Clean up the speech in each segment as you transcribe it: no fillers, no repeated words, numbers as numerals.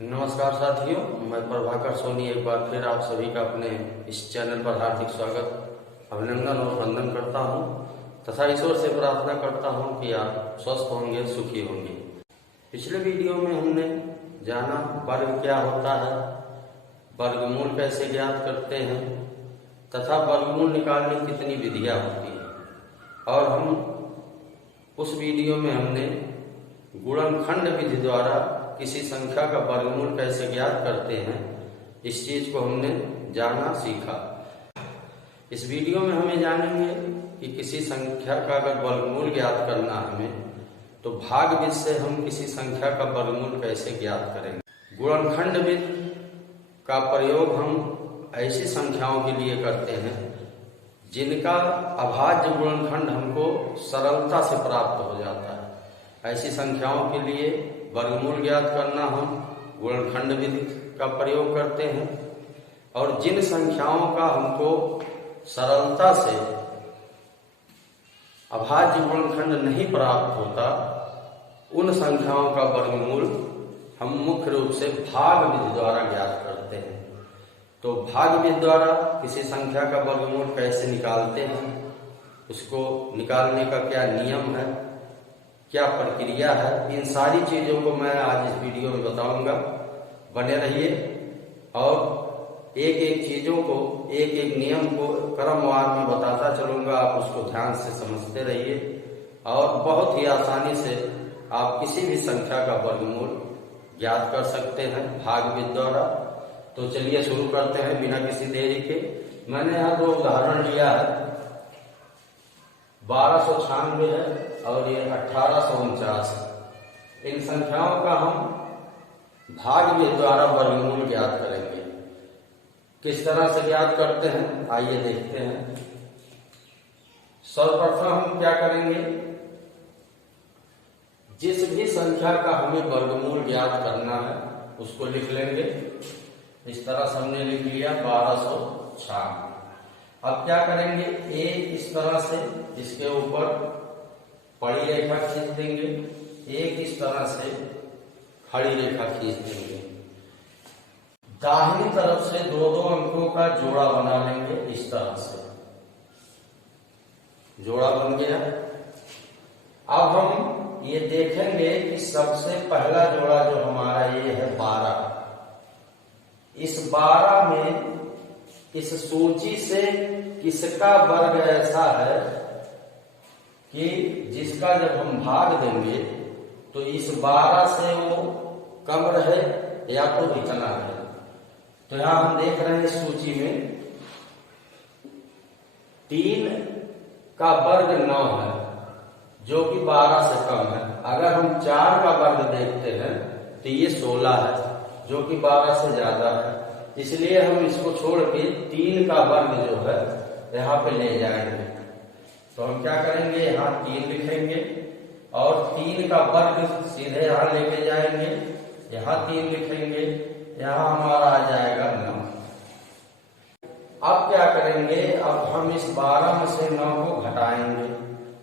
नमस्कार साथियों, मैं प्रभाकर सोनी एक बार फिर आप सभी का अपने इस चैनल पर हार्दिक स्वागत, अभिनंदन और वंदन करता हूं तथा ईश्वर से प्रार्थना करता हूं कि आप स्वस्थ होंगे, सुखी होंगे। पिछले वीडियो में हमने जाना वर्ग क्या होता है, वर्गमूल कैसे ज्ञात करते हैं तथा वर्गमूल निकालने की कितनी विधियां होती हैं। और हम उस वीडियो में हमने गुणनखंड विधि द्वारा किसी संख्या का वर्गमूल कैसे ज्ञात करते हैं, इस चीज को हमने जाना सीखा। इस वीडियो में हमें जानेंगे कि किसी संख्या का अगर वर्गमूल ज्ञात करना हमें, तो भाग विधि से हम किसी संख्या का वर्गमूल कैसे ज्ञात करेंगे। गुणनखंड विधि का प्रयोग हम ऐसी संख्याओं के लिए करते हैं जिनका अभाज्य गुणनखंड हमको सरलता से प्राप्त हो जाता है। ऐसी संख्याओं के लिए वर्गमूल ज्ञात करना हम गुणनखंड विधि का प्रयोग करते हैं, और जिन संख्याओं का हमको सरलता से अभाज्य गुणनखंड नहीं प्राप्त होता, उन संख्याओं का वर्गमूल हम मुख्य रूप से भाग विधि द्वारा ज्ञात करते हैं। तो भाग विधि द्वारा किसी संख्या का वर्गमूल कैसे निकालते हैं, उसको निकालने का क्या नियम है, क्या प्रक्रिया है, इन सारी चीजों को मैं आज इस वीडियो में बताऊंगा। बने रहिए और एक एक चीजों को, एक एक नियम को क्रमवार में बताता चलूंगा। आप उसको ध्यान से समझते रहिए और बहुत ही आसानी से आप किसी भी संख्या का वर्गमूल ज्ञात कर सकते हैं भाग विधि द्वारा। तो चलिए शुरू करते हैं बिना किसी देरी के। मैंने यहाँ दो उदाहरण लिया है, 1296 है और ये 1849 है। इन संख्याओं का हम भाग विधि द्वारा वर्गमूल ज्ञात करेंगे। किस तरह से ज्ञात करते हैं, आइए देखते हैं। सर्वप्रथम हम क्या करेंगे, जिस भी संख्या का हमें वर्गमूल ज्ञात करना है उसको लिख लेंगे। इस तरह से हमने लिख लिया 1296। अब क्या करेंगे, एक इस तरह से इसके ऊपर पड़ी रेखा खींच देंगे, एक इस तरह से खड़ी रेखा खींच देंगे। दाहिनी तरफ से दो दो अंकों का जोड़ा बना लेंगे। इस तरह से जोड़ा बन गया। अब हम ये देखेंगे कि सबसे पहला जोड़ा जो हमारा ये है 12। इस 12 में इस सूची से किसका वर्ग ऐसा है कि जिसका जब हम भाग देंगे तो इस 12 से वो कम रहे या तो इतना रहे। तो यहां हम देख रहे हैं इस सूची में 3 का वर्ग 9 है, जो कि 12 से कम है। अगर हम 4 का वर्ग देखते हैं तो ये 16 है, जो कि 12 से ज्यादा है। इसलिए हम इसको छोड़ के 3 का वर्ग जो है यहाँ पे ले जाएंगे। तो हम क्या करेंगे, यहाँ 3 लिखेंगे और 3 का वर्ग सीधे यहाँ लेके जाएंगे, यहाँ 3 लिखेंगे, यहाँ हमारा आ जाएगा 9। अब क्या करेंगे, अब हम इस 12 में से 9 को घटाएंगे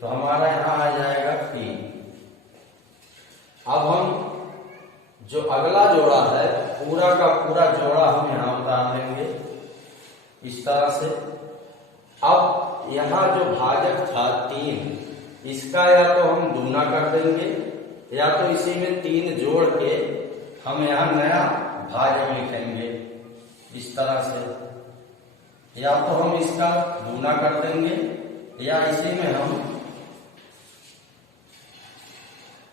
तो हमारा यहाँ आ जाएगा 3। अब हम जो अगला जोड़ा है पूरा का पूरा जोड़ा हम यहाँ उतार लेंगे इस तरह से। अब यहाँ जो भाजक था 3, इसका या तो हम दूना कर देंगे या तो इसी में 3 जोड़ के हम यहाँ नया भाजक लिखेंगे इस तरह से। या तो हम इसका दूना कर देंगे या इसी में हम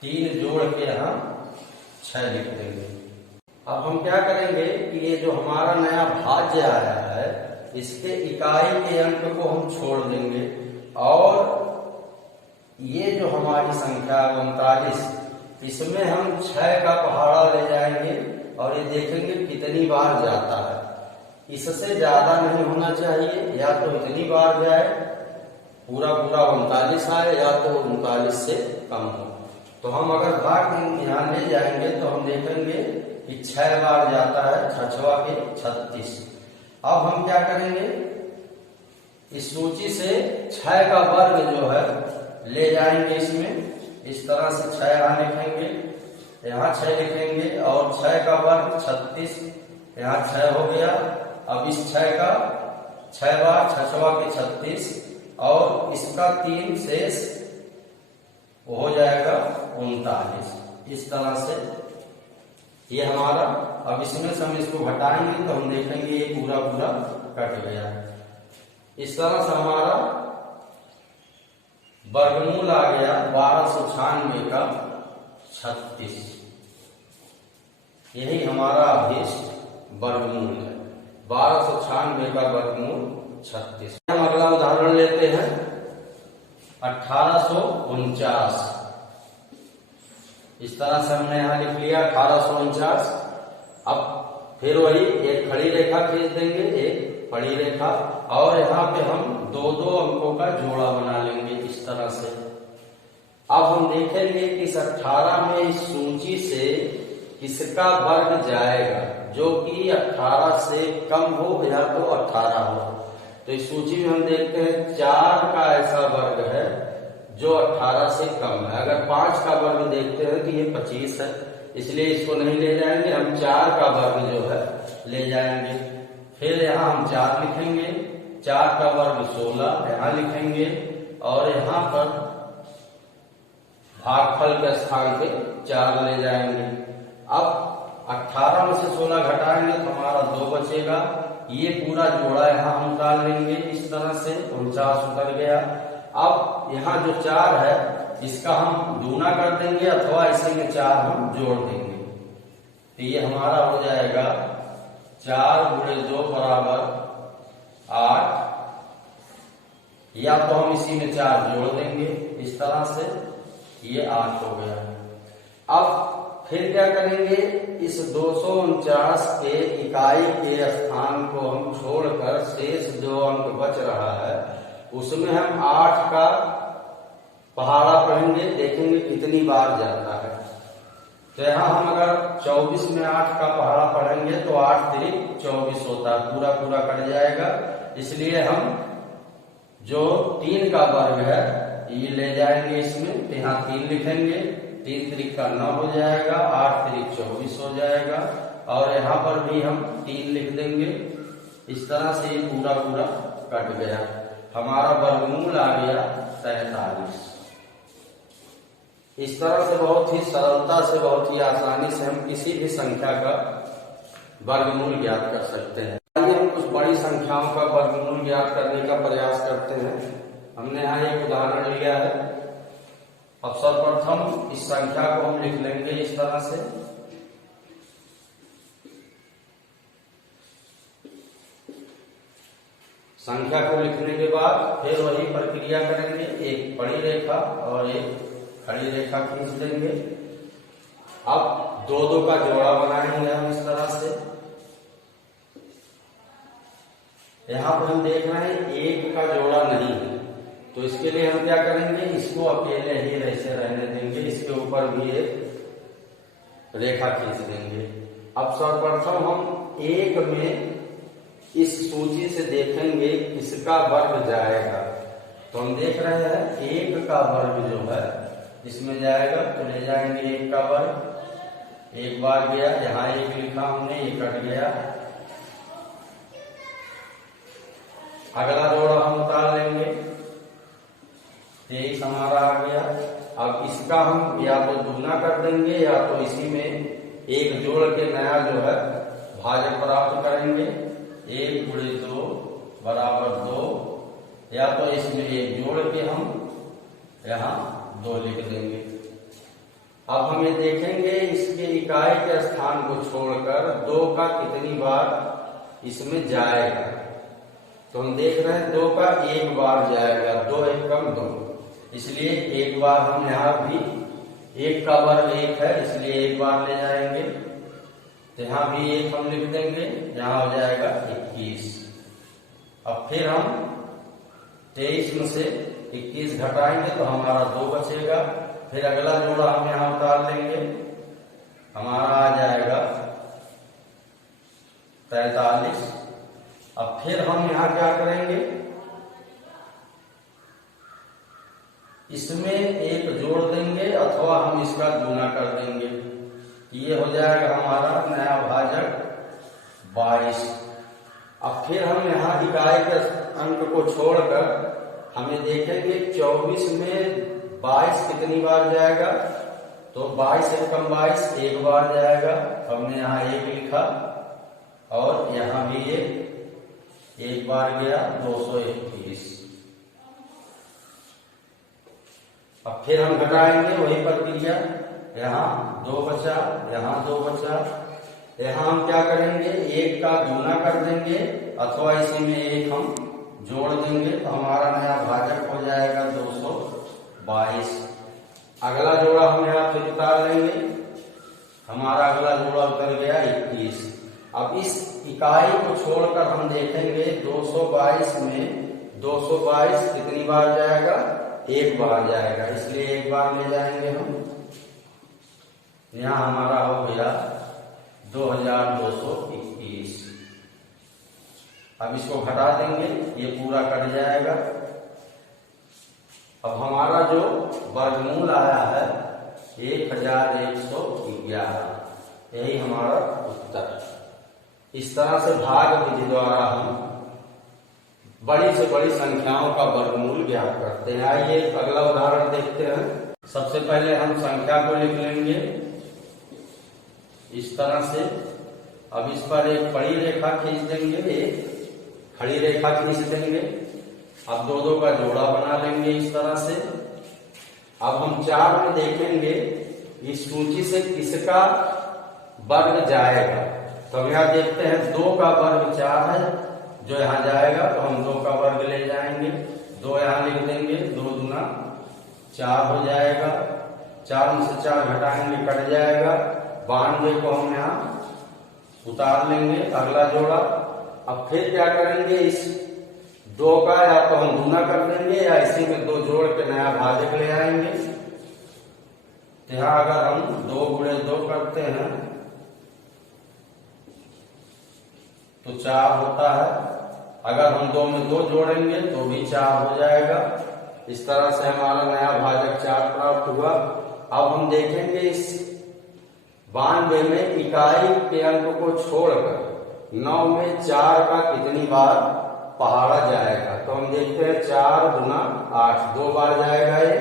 3 जोड़ के यहाँ 6 लिख देंगे। अब हम क्या करेंगे कि ये जो हमारा नया भाज्य आया है इसके इकाई के अंक को हम छोड़ देंगे, और ये जो हमारी संख्या 39, इसमें हम 6 का पहाड़ा ले जाएंगे और ये देखेंगे कितनी बार जाता है। इससे ज्यादा नहीं होना चाहिए, या तो इतनी बार जाए पूरा 39 आए या तो 39 से कम हो। तो हम अगर भाग यहाँ ले जाएंगे तो हम देखेंगे कि 6 बार जाता है, 6 के 36। अब हम क्या करेंगे, इस सूची से 6 का वर्ग जो है ले जाएंगे इसमें, इस तरह से 6 यहाँ लिखेंगे यहाँ 6 लिखेंगे और 6 का वर्ग 36, यहाँ 6 हो गया। अब इस 6 का 6 बार 6 के 36 और इसका 3 शेष हो जाएगा 39। इस तरह से ये हमारा, अब इसमें से हम इसको घटाएंगे तो हम देखेंगे ये पूरा पूरा कट गया। इस तरह से हमारा वर्गमूल आ गया 1296 का 36। यही हमारा अभीष्ट वर्गमूल है, 1296 का वर्गमूल 36। हम अगला उदाहरण लेते हैं 1849। इस तरह से हमने यहाँ लिख लिया 1849। अब फिर वही एक खड़ी रेखा खींच देंगे, एक बड़ी रेखा, और यहाँ पे हम दो दो अंकों का जोड़ा बना लेंगे इस तरह से। अब हम देखेंगे कि इस 18 में इस सूची से किसका वर्ग जाएगा, जो कि 18 से कम हो या तो 18 हो। तो इस सूची में हम देखते हैं 4 का ऐसा वर्ग है जो 18 से कम है। अगर 5 का वर्ग देखते हैं तो ये 25 है, इसलिए इसको नहीं ले जाएंगे, हम 4 का वर्ग जो है ले जाएंगे। फिर यहाँ हम 4 लिखेंगे, 4 का वर्ग 16 यहाँ लिखेंगे, और यहाँ पर भागफल के स्थान पे 4 ले जाएंगे। अब 18 में से 16 घटाएंगे तो हमारा 2 बचेगा। ये पूरा जोड़ा यहाँ हम डाल लेंगे इस तरह से, 49 उतर गया। अब यहाँ जो 4 है इसका हम दूना कर देंगे अथवा इसी में 4 हम जोड़ देंगे, तो ये हमारा हो जाएगा 4 गुणे 2 बराबर 8, या तो हम इसी में 4 जोड़ देंगे इस तरह से, ये 8 हो गया। अब फिर क्या करेंगे, इस 249 के इकाई के स्थान को हम छोड़कर शेष जो अंक बच रहा है उसमें हम 8 का पहाड़ा पढ़ेंगे, देखेंगे कितनी बार जाता है। तो यहाँ हम अगर 24 में 8 का पहाड़ा पढ़ेंगे तो 8 तिरिक 24 होता है, पूरा पूरा कट जाएगा। इसलिए हम जो 3 का वर्ग है ये ले जाएंगे इसमें, तो यहाँ 3 लिखेंगे, 3 तिरिक का 9 हो जाएगा, 8 तिरिक 24 हो जाएगा, और यहाँ पर भी हम 3 लिख देंगे। इस तरह से ये पूरा पूरा कट गया। हमारा वर्गमूल आ गया 43। इस तरह से बहुत ही सरलता से, बहुत ही आसानी से हम किसी भी संख्या का वर्गमूल ज्ञात कर सकते हैं। आइए हम कुछ बड़ी संख्याओं का वर्गमूल ज्ञात करने का प्रयास करते हैं। हमने यहाँ एक उदाहरण लिया है। अब सर्वप्रथम इस संख्या को हम लिख लेंगे इस तरह से, संख्या को लिखने के बाद फिर वही प्रक्रिया करेंगे, एक बड़ी रेखा और एक खड़ी रेखा खींच देंगे। अब 2-2 का जोड़ा बनाएंगे हम इस तरह से। यहाँ पर हम देख रहे हैं 1 का जोड़ा नहीं है, तो इसके लिए हम क्या करेंगे, इसको अकेले ही ऐसे रहने देंगे, इसके ऊपर भी एक रेखा खींच देंगे। अब सर्वप्रथम हम 1 में इस सूची से देखेंगे किसका वर्ग जाएगा। तो हम देख रहे हैं 1 का वर्ग जो है इसमें जाएगा, तो ले जाएंगे 1 का वर्ग, एक बार गया, यहाँ 1 लिखा हमने, ये कट गया। अगला जोड़ा हम उतार लेंगे, 23 हमारा आ गया। अब इसका हम या तो दुगना कर देंगे या तो इसी में एक जोड़ के नया जो है भाजक प्राप्त करेंगे। 1 गुणे 2 बराबर 2, या तो इसमें एक जोड़ के हम यहाँ 2 लिख देंगे। अब हम ये देखेंगे इसके इकाई के स्थान को छोड़कर 2 का कितनी बार इसमें जाएगा। तो हम देख रहे हैं 2 का 1 बार जाएगा, 2 एकम 2, इसलिए एक बार हम यहाँ भी 1 का वर्ग 1 है, इसलिए एक बार ले जाएंगे, तो यहाँ भी 1 हम लिख देंगे, यहाँ हो जाएगा 21। अब फिर हम 23 में से 21 घटाएंगे तो हमारा 2 बचेगा। फिर अगला जोड़ा हम यहाँ उतार लेंगे, हमारा आ जाएगा 43। अब फिर हम यहाँ क्या करेंगे, इसमें एक जोड़ देंगे अथवा हम इसका गुना कर देंगे। ये हो जाएगा हमारा नया भाजक 22। अब फिर हम यहाँ इकाई के अंक को छोड़कर हमें देखेंगे 24 में 22 कितनी बार जाएगा, तो 22 एकम 22 एक बार जाएगा, हमने यहाँ एक लिखा और यहाँ भी एक बार गया 221। अब फिर हम घटाएंगे वही प्रक्रिया, यहाँ 2 बचा, यहाँ 2 बचा, यहाँ हम क्या करेंगे, एक का गुना कर देंगे अथवा इसी में एक हम जोड़ देंगे तो हमारा नया भाजक हो जाएगा 222। अगला जोड़ा हम यहाँ फिर उतार लेंगे, हमारा अगला जोड़ा उतर गया 21। अब इस इकाई को छोड़कर हम देखेंगे 222 में 222 कितनी बार जाएगा, एक बार जाएगा, इसलिए एक बार ले जाएंगे हम। यहाँ हमारा हो गया 2221। अब इसको घटा देंगे, ये पूरा कट जाएगा। अब हमारा जो वर्गमूल आया है 1111, यही हमारा उत्तर। इस तरह से भाग विधि द्वारा हम बड़ी से बड़ी संख्याओं का वर्गमूल ज्ञात करते हैं। आइए अगला उदाहरण देखते हैं। सबसे पहले हम संख्या को लिख लेंगे इस तरह से। अब इस पर एक बड़ी रेखा खींच देंगे, एक खड़ी रेखा खींच देंगे। अब 2-2 का जोड़ा बना लेंगे इस तरह से। अब हम 4 में देखेंगे इस सूची से किसका वर्ग जाएगा, तो हम यहाँ देखते हैं 2 का वर्ग 4 है जो यहाँ जाएगा, तो हम 2 का वर्ग ले जाएंगे, 2 यहाँ लिख देंगे, 2 दूना 4 हो जाएगा, 4 में से 4 घटाएंगे कट जाएगा, 92 को हम यहाँ उतार लेंगे अगला जोड़ा। अब फिर क्या करेंगे, इस 2 का या तो हम दूना कर देंगे या इसी में 2 जोड़ के नया भाजक ले आएंगे। यहाँ अगर हम 2 गुणे 2 करते हैं तो 4 होता है, अगर हम 2 में 2 जोड़ेंगे तो भी 4 हो जाएगा। इस तरह से हमारा नया भाजक 4 प्राप्त हुआ। अब हम देखेंगे इस 92 में इकाई के अंक को छोड़कर 9 में 4 का कितनी बार पहाड़ा जाएगा, तो हम देखते हैं 4 गुना 8 2 बार जाएगा ये,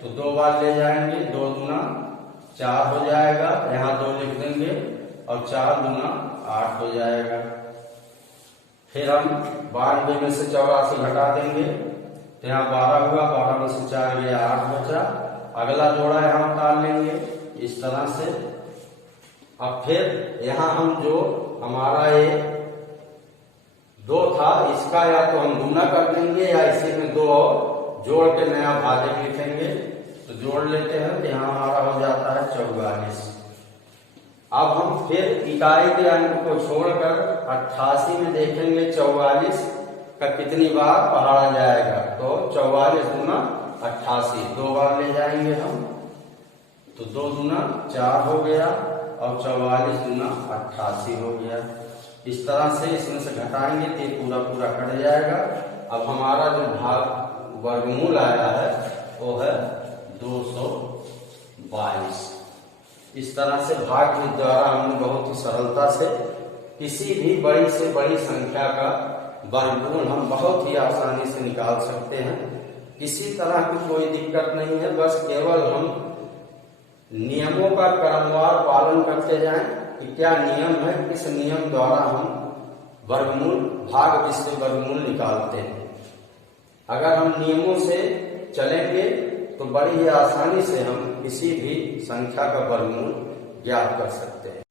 तो 2 बार ले जाएंगे, 2 गुना 4 हो जाएगा, यहाँ 2 लिख देंगे और 4 गुना 8 हो जाएगा। फिर हम 92 में से 84 घटा देंगे तो यहाँ 12 हुआ, 12 में से 4 गया 8 बचा, अगला जोड़ा यहाँ उतार लेंगे इस तरह से। अब फिर यहाँ हम जो हमारा ये 2 था इसका या तो हम गुना कर देंगे या इसी में 2 और जोड़ के नया भाजक लिखेंगे, तो जोड़ लेते हैं तो यहाँ हमारा हो जाता है 44। अब हम फिर इकाई के अंक को छोड़कर 88 में देखेंगे 44 का कितनी बार पहाड़ा जाएगा, तो 44 गुना 88 2 बार ले जाएंगे हम, तो 2 गुना 4 हो गया और 44 गुना 88 हो गया। इस तरह से इसमें से घटाएंगे तो ये पूरा पूरा कट जाएगा। अब हमारा जो भाग वर्गमूल आया है वो है 222। इस तरह से भाग के द्वारा हमने बहुत ही सरलता से किसी भी बड़ी से बड़ी संख्या का वर्गमूल हम बहुत ही आसानी से निकाल सकते हैं। किसी तरह की कोई दिक्कत नहीं है, बस केवल हम नियमों का क्रमवार पालन करते जाएं कि क्या नियम है, किस नियम द्वारा हम वर्गमूल भाग विश्व वर्गमूल निकालते हैं। अगर हम नियमों से चलेंगे तो बड़ी ही आसानी से हम किसी भी संख्या का वर्गमूल ज्ञात कर सकते हैं।